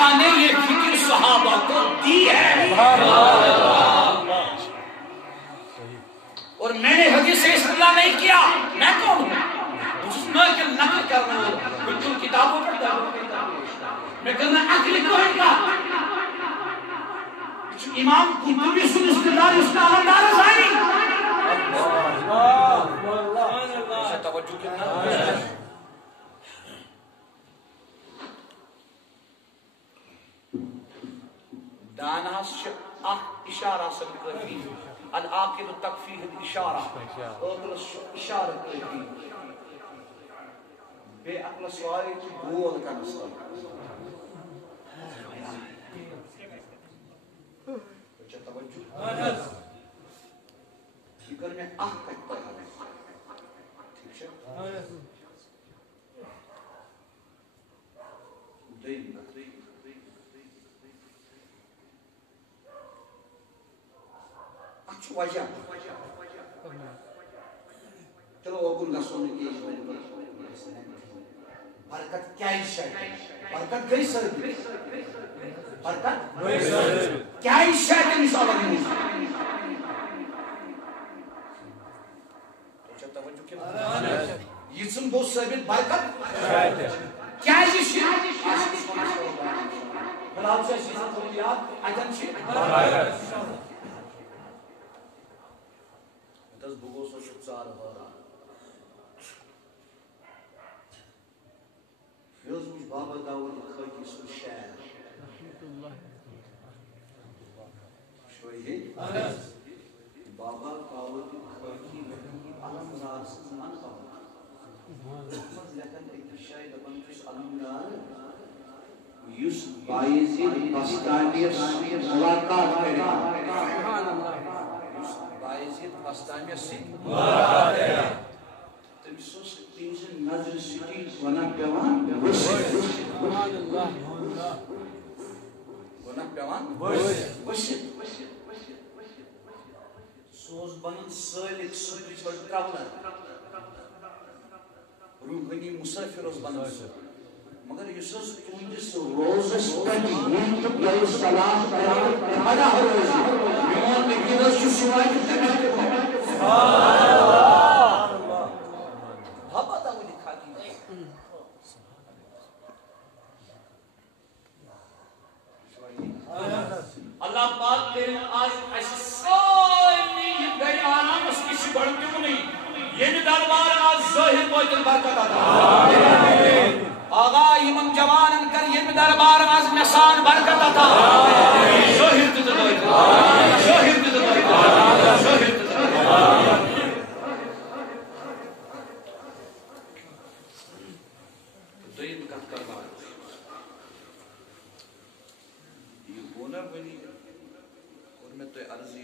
آقا نے یہ فکر صحابہ کو دی ہے. اور میں نے حدیث سے استدلال نہیں کیا. میں کون ہوں؟ میں نقل کرنا بالکل کتابوں پر میں کرنا عقل کوئی کا امام قرطبی سن استدلال اس کا انداز ہے. توجہ کرنا داناس اشارہ سمکرفی العاقل تکفیہ الاشارہ اشارہ کرفی بے عقل سواری گول کا نسل. توجہ فکر میں کرتا ہے. ٹھیک ہے اچھا وجہ چلو اوکن گسون کی برکت کیا ہے؟ برکت گئی سر برکت کیا ہے مثال یہ گو ثابت برکت کیا بابا داود خاکی سو شعر شویه بابا داود خاکی علمدار سنان بابا لیکن ایک شاید بنتش علمدار یوس بایزید بستانیس ملاقات کرے یوس بایزید بستانیس ملاقات کرے تمسوس تیزن نظر سٹی ونک پیوان ونک پیوان وشت سوز بنن سالک سبری چھوڑ تراؤنا روحانی مسافر اس بنن مگر یسوس تونجس روزس پتی منت یل سلام پیان مدہ روزی میون نگیدس چو سوائی تمہیں اللہ پاک تیرے آج ایسی ساری یہ گئی آرام اس کی شبڑتی ہوں نہیں یہ بھی دربار آج ظاہر موجود برکت آتا آغا ایمن جوانن کر یہ بھی دربار آج نسان برکت آتا ظاہر تدلائی ظاہر تدلائی ظاہر تدلائی دوئیم کت کرنا یہ بونا بنی اور میں تو عرضی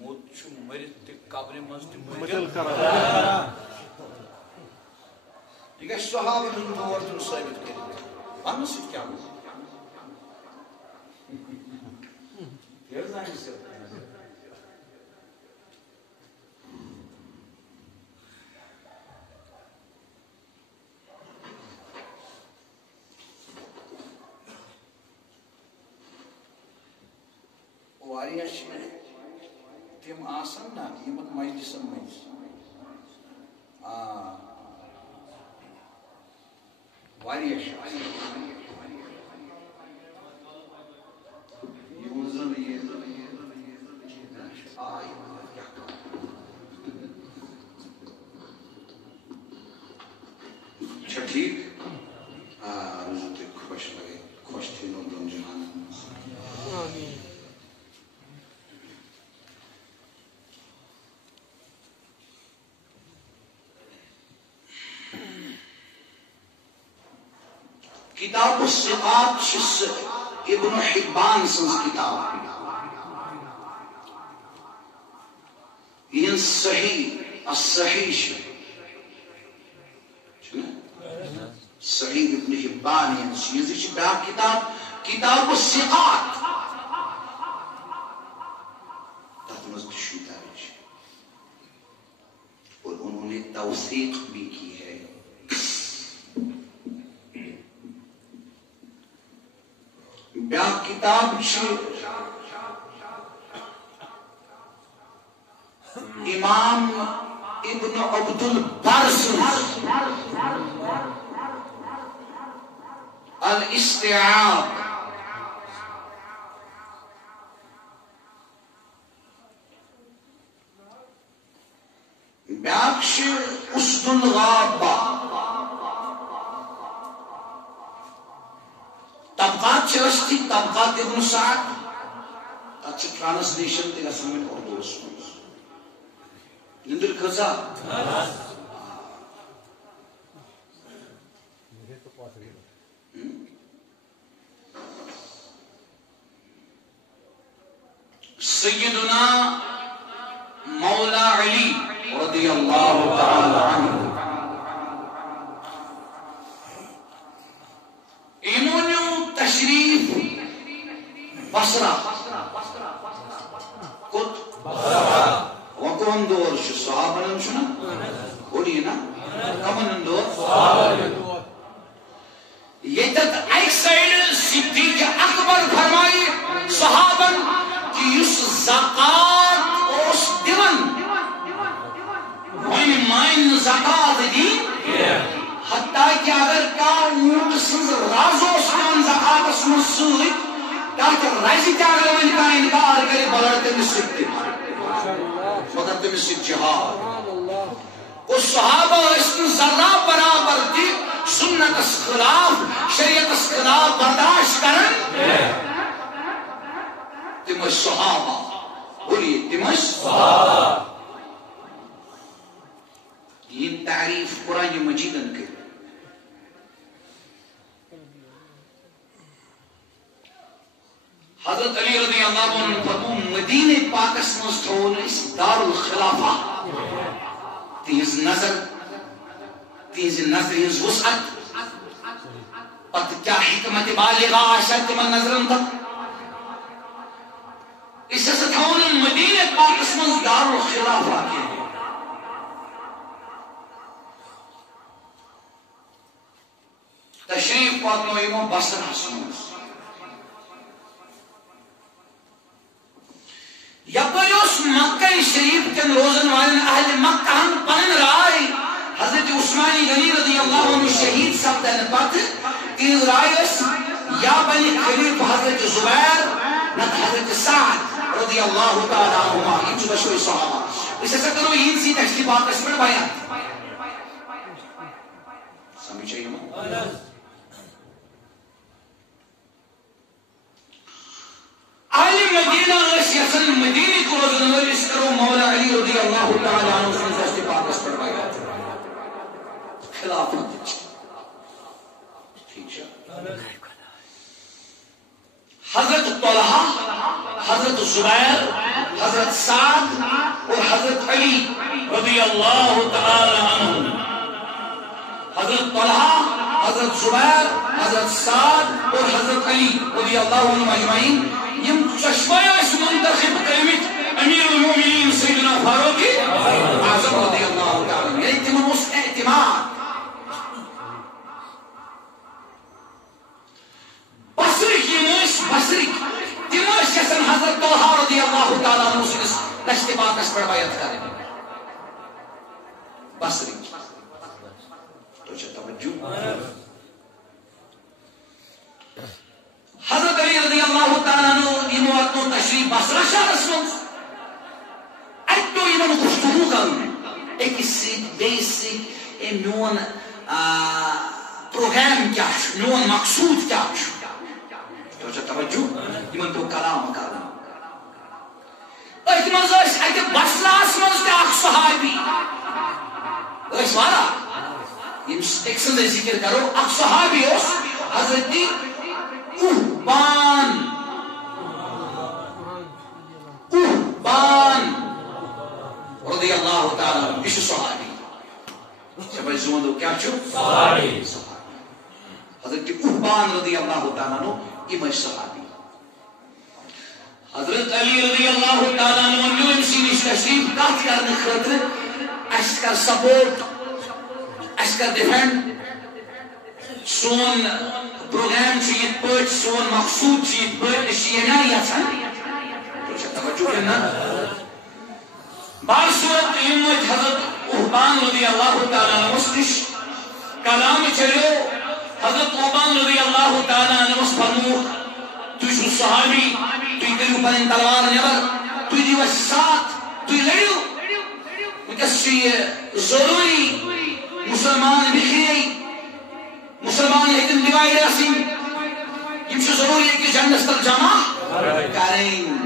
موت چھو مرد تی قبر مزد مجل کرا یہ صحابہ دن طور دن ثابت کریں ہم سے کیا ہو یہ زانی سے واریہ شیئے تم آسن نا یمت مجلسن مجلس واریہ شیئے یہ وزن یہ اچھا ٹھیک روزو تک خوش لگے خوش تھی نو دن جہاں آمین کتاب الثقات شس ابن حبان سنس کتاب یہ صحیح الصحیح صحیح ابن حبان یہ بیا کتاب الثقات تحتمز بشیدارج اور انہوں نے توثیق بھی کی ہے بیا کتاب چھ امام ابن عبد البر الاستیعاب بیاکھ چھ اسد الغابہ طبقات چھ اشتی طبقات ابن سعد تک چھ ٹرانسلیشن تے گژھان اردو اس نندر کھسا سیدنا مولا علی رضی اللہ تعالی عنہ ایمونیو تشریف بصرہ کت وکون دور چھ صحابہ چھنا بولی نا کمن دور یتت ایک سائیڈ صدیق اکبر فرمائی صحابہ کہ یس زکاة اوس دیون وین مائن زکاة دی حتیٰ کہ اگر کا اونٹ سنز رازوس کان زکاة اسم سوئی تاکہ رائزی تیاگر من کا انکار کرے بلڑتے میں سکتے مگر تم سے جہاد اس صحابہ اسم ذرہ برابر دی سنت اس خلاف شریعت اس خلاف برداشت کرن تم صحابہ بولیے تم صحابہ یہ تعریف قرآن مجیدن کے حضرت علی رضی اللہ عنہ فرمو مدینہ پاکس مز تھون اس دار الخلافہ تیز نظر ہز وسعت پت کیا حکمت بالغہ آشد تمن نظرن تک اس سے تھون مدینہ پاکس مز دار الخلافہ کے تشریف پاتنو ایمو بصرہ سنوز یپریوس مکہ شریف کے روزن والن اہل مکہ ہم پن رائے حضرت عثمانی غنی رضی اللہ عنہ شہید سبدن پت تیز رائیس یا بنی خلیف حضرت زبیر نت حضرت سعد رضی اللہ تعالیٰ عنہ یہ جو بشوئی صحابہ اس ایسا کرو یہ سی تشریفات اس پر بیان سمجھے ہم اہل مدینہ یسن مدینی کو روزن والی اس کرو مولا علی رضی اللہ تعالیٰ عنہ سے دستی پاک اس پر بایا خلافت ٹھیک ہے حضرت طلحہ حضرت زبیر حضرت سعد اور حضرت علی رضی اللہ تعالیٰ عنہ حضرت طلحہ حضرت زبیر حضرت سعد اور حضرت علی رضی اللہ عنہ اجمعین یم چشمایا اس منتخب قیمت امیر المومنین سیدنا فاروق اعظم رضی اللہ تعالی یعنی تمام اس اعتماد بصری کینیس بصری تماش کسن حضرت طلحہ رضی اللہ تعالی عنہ سنس دشت پاکس پر بیعت کرے بصری تو چھے توجہ حضرت علی رضی اللہ تعالیٰ عنہ انہوں اتنو تشریف بصرہ شاہ رسول اتنو انہوں گفتگو کرنے ایک بیسک میون پروگرام کیا میون مقصود کیا تو توجہ انہوں تو کلام کرنا اتمنز اس ایک بصرہ اسمنز کا اخ صحابی اس مانا ایک سندر ذکر کرو اخ صحابی اس حضرت احبان رضی اللہ تعالیٰ اس صحابی سبای زماندو کیا چھو صحابی حضرت احبان رضی اللہ تعالیٰ امہ صحابی حضرت علی رضی اللہ تعالیٰ عنہ انسی نش تشریف کات کرنے خاطر اس کا سپورٹ اس کا ڈیفینڈ سون پروگرام یہ پہ سون مقصود یہ پہ یھان توجہ نا بار صورت یم حضرت احبان رضی اللہ تعالیٰ عنہ نش کلام چلو حضرت احبان رضی اللہ تعالیٰ عنہ فرمو تھی صحابی تھی کرو پن تلوار نبر تھی دیو ساتھ تھی لڑو ونکس ضروری مسلمان بکھری مسلمان ہیکن ڈیوائڈ آسن یم ضروری ہے کہ جنگس تک جمع کریں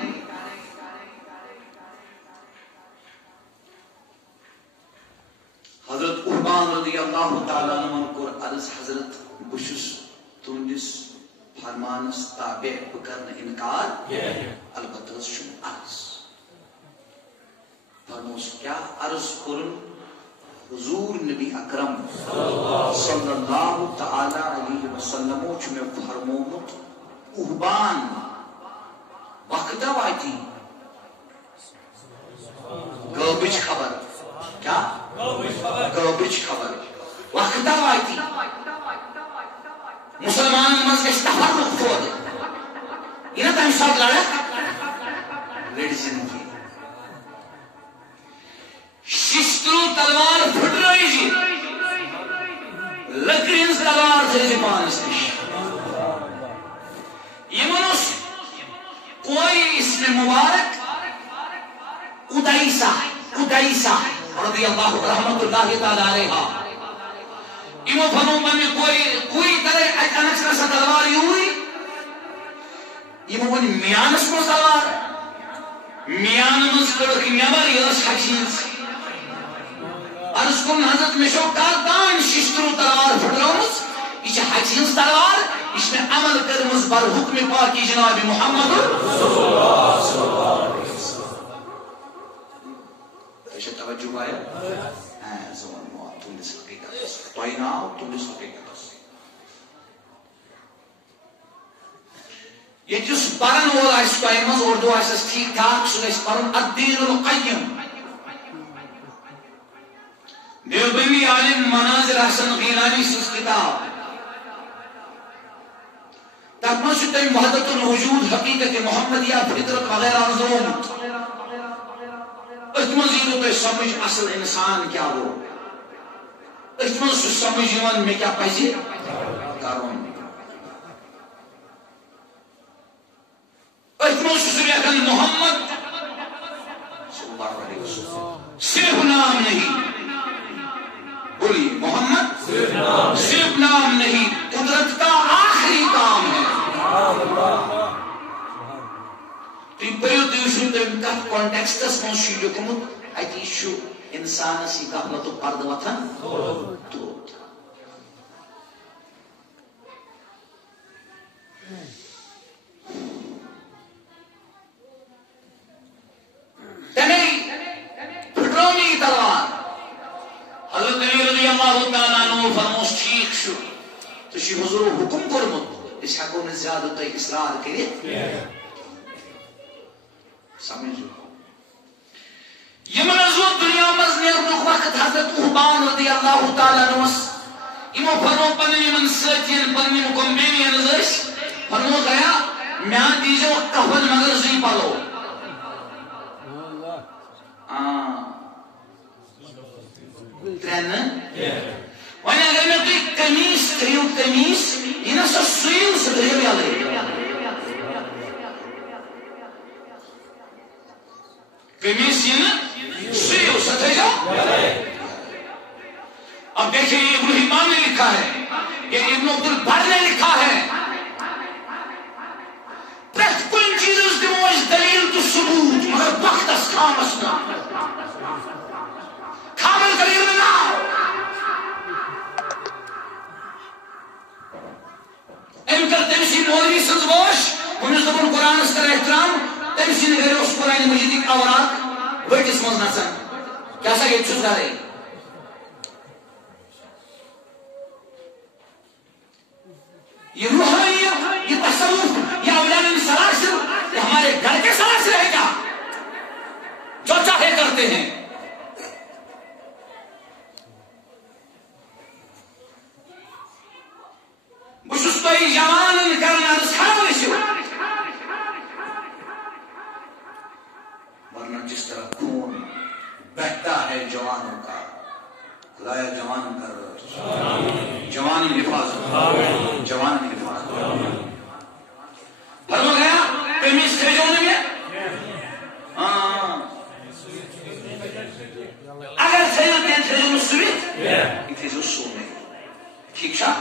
حضرت احبان رضی اللہ تعالیٰ عنہ کو عرض حضرت بشس تندس فرمانس تابع بکرن انکار البتہ شم عرض فرموس کیا عرض کرن حضور نبی اکرم صلی اللہ تعالی علیہ وسلم چھ فرمومت احبان وقت واتی غیبچ خبر کیا غیبچ خبر وقت واتی مسلمان مز گژھِ تفرق پٲدٕ یہِ نا تمہِ ساتہٕ لڑِ زندگی شِشترو تلوار پھٹرٲیزِ لٔکرِ ہٕنٛز تلوار تھٲیزِ پانس نِش یِمن اوس کورِ اسمِ مُبارک اُدیسہ رضی اللہ رحمت اللہ تعالی علیہا امو فرمو پنہ کوئی کرے اچانک سا تلوار یوری امو ون میانس کو تلوار میان مز کڑک نبر یس حچیز عرض کن حضرت میں شو کارتان ششترو تلوار پھٹرامس یہ حچیز تلوار اس نے عمل کرمز بر حکم پاکی جناب محمد صلی اللہ علیہ وسلم توجہ آیا زمان مو تندس حقیقت توئی ناو تندس حقیقت یہ جس پرن وول آس توئی مز اردو آسس ٹھیک ٹھاک سہ گژھِ پرن الدین القیم دیوبندی عالم مناظر حسن غیلانی سٕنٛز کتاب تتھ منٛز چھُ تٔمۍ وحدت الوجود حقیقت محمدیہ فطرت وغیرہ منٛز ات مز یہ سمجھ اصل انسان کیا ہو ات مز سمجھ میں کیا پزِ کرن ات مز لیکن محمد صلی اللہ علیہ وسلم صرف نام نہیں بولیے محمد صرف نام نہیں قدرت کا آخری کام ہے تک کانٹیکسٹس من لکھمت اتہ انسانس یہ غفلت پردہ وتھان توت تمے پھٹرونی تلوار حضرت علی رضی اللہ تعالیٰ عنہ فرموس ٹھیک چھُ ژےٚ چھُے حضور حکم کوٚرمُت أسۍ ہٮ۪کو نہٕ زیادٕ تۄہہِ اصرار کٔرِتھ سمجھو یمن ازو دنیا مز نیرنُک وقت حضرت احبان رضی اللہ تعالیٰ عنہس یمو فرمو پنن یمن سۭتین پنن یم کمپینینز ٲسۍ فرمو گیا میان دیزیو کفن مگر زی پلو ترٛٮ۪ن وۄنۍ اگر مےٚ تُہۍ قمیٖض تھٲیِو قمیٖض یہِ نسا سُیِو سُہ تھٲیِو یلے قمیص یہ سیو ستھیجا اب دیکھیں یہ ابن حبان نے لکھا ہے یہ ابن عبد البر نے لکھا ہے پرت کن چیز دموز دلیل تو ثبوت مگر وقت اس خامس نا کامل دلیل میں نہ امکر تمسی مولوی سنزوش انس دبن قرآن اس کر احترام تمسی نگر اس قرآن مجید اورات بٹس مز نسان کیا سا یہ چھس گھرے یہ روحانیت یہ تصوف یہ اولاد سلاسل یہ ہمارے گھر کے سلاسل ہے کیا جو چاہے کرتے ہیں بشس تو جوان کرنا رسالہ ورنہ جس طرح خون بہتا ہے جوانوں کا، خدایا جوان کر، جوان حفاظت، جوان حفاظت۔ فرما گیا قمیص کھیجو میں اگر سیل کے تھیجو سویت یہ تھیجو سونے ٹھیک شاہ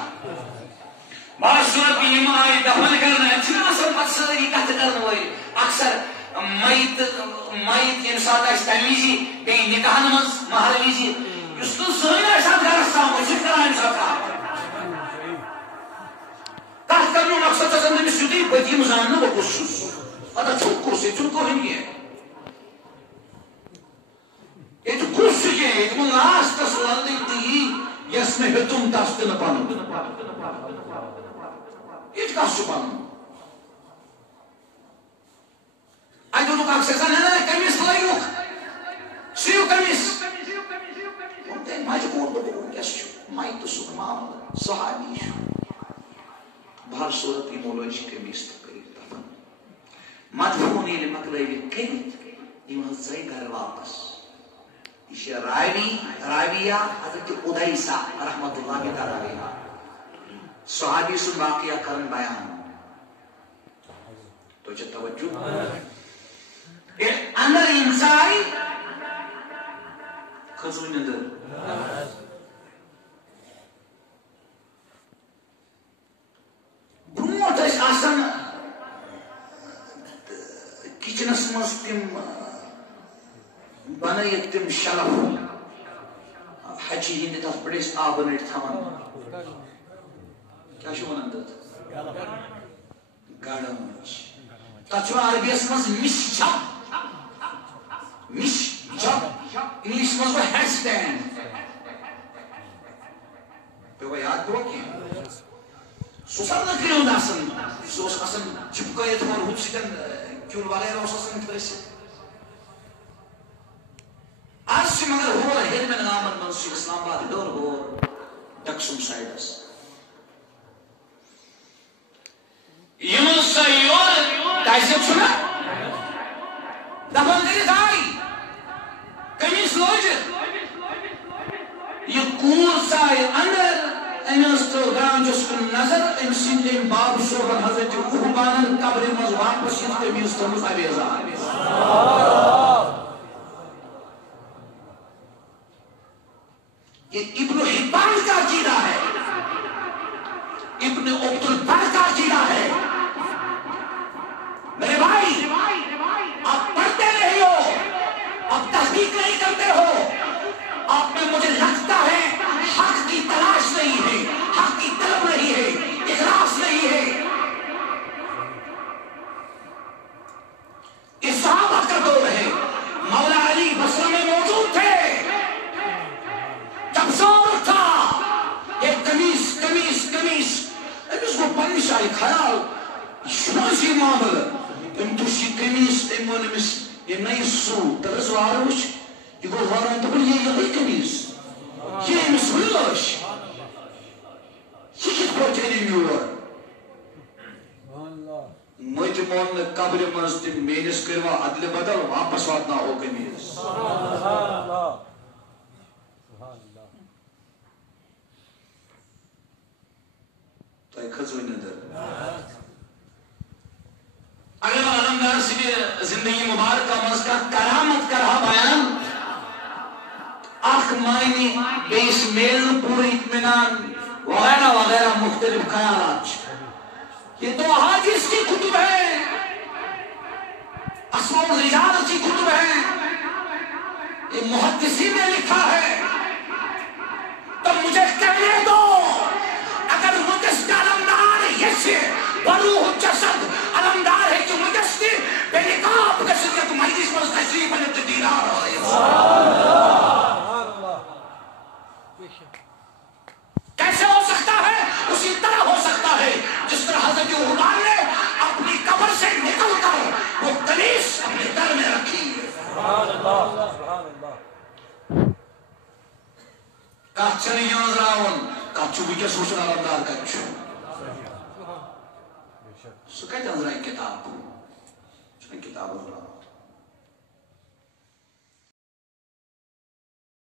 بعض صورت کی ایمان آئی دفن کرنا ہے چھنا اصل مقصد ہے کہت کرنا ہوئی اکثر میت یم سات اس تمیزی بے نکاحن مز محرویزی اس تو سوئی ہے ساتھ گھر سامو چھت کرنا ہے ساتھ کہت کرنا مقصد چاہتا ہے سیدھی بچی مزاننا وہ کسوس اتا چھوکو سے چھوکو ہی نہیں ہے یہ تو کس کے یہ تو لاست سوالدی تی یس میں ہتم دست نہ پانو یہ تو کس پانو آئی تو کاک سے کہا نا کمیس لائیو سیو کمیس انتے مجبور بڑھو یس چھو مائی تو سکمام صحابی چھو بہر صورت کی مولوچ کمیس تو قریب دفن مدفونی لمقلعی قیمت ایمان زی گھر واپس یہ راویہ حضرت ادیسہ رحمت اللہ تعالی علیہ صحابی سن واقعہ کرن بیان تو چھ توجہ اندر انسائی خزون اندر برموت اس آسان کچنس مز تم بنائیت تم شلف حجی ہندی تف بڑیس آب نیٹ تھاون کیا شو ونان دت گاڑم تچو عربی اس مز مش جب انگلیش مز وہ ہیڈ سٹینڈ تو وہ یاد کرو کیا سوسر نہ کریوں داسن سوس اسن چپکایت اور ہوت سٹن کیول والے روس اسن ترس آج مگر ہو ہیر میں نامن منصوب اسلام آباد دور ہو ڈکسم سائیڈس یمن سایور تائزیب سنا دفن کری دائی کمیس لوج یہ کور سائی اندر انستو گران جس کن نظر انسین ام باب شوہر حضرت احبانن قبر مز واپس یہ کمیس تمس عبیزہ یہ ابن حبان کا عقیدہ ہے، ابن عبد البر کا عقیدہ ہے۔ میرے بھائی آپ پڑھتے نہیں ہو، آپ تحقیق نہیں کرتے ہو، آپ میں مجھے لگتا ہے حق کی تلاش نہیں ہے، حق کی طلب نہیں ہے، اخلاص نہیں ہے۔ یہ صحابہ کا دور ہے، مولا علی بصرہ میں موجود تھے، جب زور تھا یہ کمیس اس کو پنش آئی خیال شناسی معامل ام تشی کمیس ام ونمس یہ نئی سو ترز واروش یہ گو واران تو یہ یہی کمیس یہ امس ولوش یہ کت پوچھے نہیں میور مجمون قبر مزد مینس کروا عدل بدل واپس واتنا ہو کمیس تو ایک خزوئی ندر اگر علمدار سے زندگی مبارکہ مذکر کرامت کرا بیان آخ معنی بیس میل پوری اطمینان وغیرہ وغیرہ مختلف خیالات یہ تو حادث کی کتب ہے، اسماء الرجال کی کتب ہے، یہ محدثین نے لکھا ہے۔ تو مجھے کہنے دو اگر مجسد علمدار یسے بروح جسد علمدار ہے کہ مجسد بے نقاب جسد کہ تمہاری اس مجھے تشریف انت دیدار کیسے ہو سکتا ہے؟ اسی طرح ہو سکتا ہے جس طرح حضرت عمر نے اپنی قبر سے نکل کر وہ کلیس اپنے در میں رکھی کچھ نہیں یاد راون کچھ بھی کیا سوچنا علمدار کچھ سو کہتے ہیں ذرا ایک کتاب کتاب